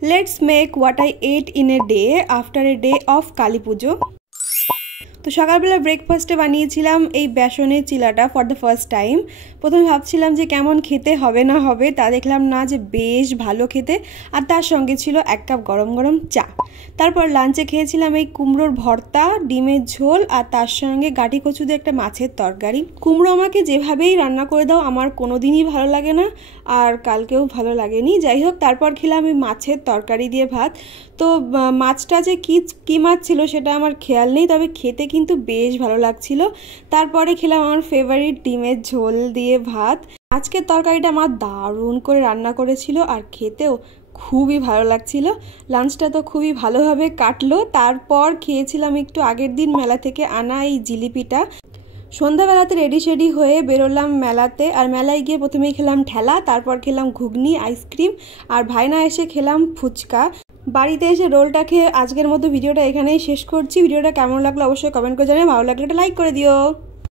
Let's make what I ate in a day after a day of Kali Pujo. তো সকালবেলা ব্রেকফাস্টে বানিয়েছিলাম এই বেসনের চিলাটা ফর দ্য ফার্স্ট টাইম। প্রথমে ভাবছিলাম যে কেমন খেতে হবে না হবে, তা দেখলাম না যে বেশ ভালো খেতে, আর তার সঙ্গে ছিল 1 কাপ গরম গরম চা। তারপর লাঞ্চে খেয়েছিলাম এই কুমড়োর ভর্তা, ডিমের ঝোল, আর তার সঙ্গে গাটি কচু দিয়ে একটা মাছের তরকারি। কুমড়ো আমাকে যেভাবেই রান্না করে দাও আমার কোনোদিনই ভালো লাগে না, আর কালকেও ভালো লাগেনি। যাই হোক, তারপর খেলাম এই মাছের তরকারি দিয়ে ভাত। তো মাছটা যে কি মাছ ছিল সেটা আমার খেয়াল নেই, তবে খেতে কিন্তু বেশ ভালো লাগছিল। তারপরে খেলাম আমার ফেভারিট ডিমের ঝোল দিয়ে ভাত। আজকের তরকারিটা আমার দারুণ করে রান্না করেছিল, আর খেতেও খুবই ভালো লাগছিল। লাঞ্চটা তো খুবই ভালোভাবে কাটলো। তারপর খেয়েছিলাম একটু আগের দিন মেলা থেকে আনা এই জিলিপিটা। সন্ধ্যাবেলাতে রেডি শেডি হয়ে বেরোলাম মেলাতে, আর মেলায় গিয়ে প্রথমেই খেলাম ঠেলা, তারপর খেলাম ঘুগনি, আইসক্রিম, আর ভাইনা এসে খেলাম ফুচকা। বাড়িতে এসে রোলটা খেয়ে আজকের মতো ভিডিওটা এখানেই শেষ করছি। ভিডিওটা কেমন লাগলো অবশ্যই কমেন্ট করে জানিও, ভালো লাগলে একটা লাইক করে দিও।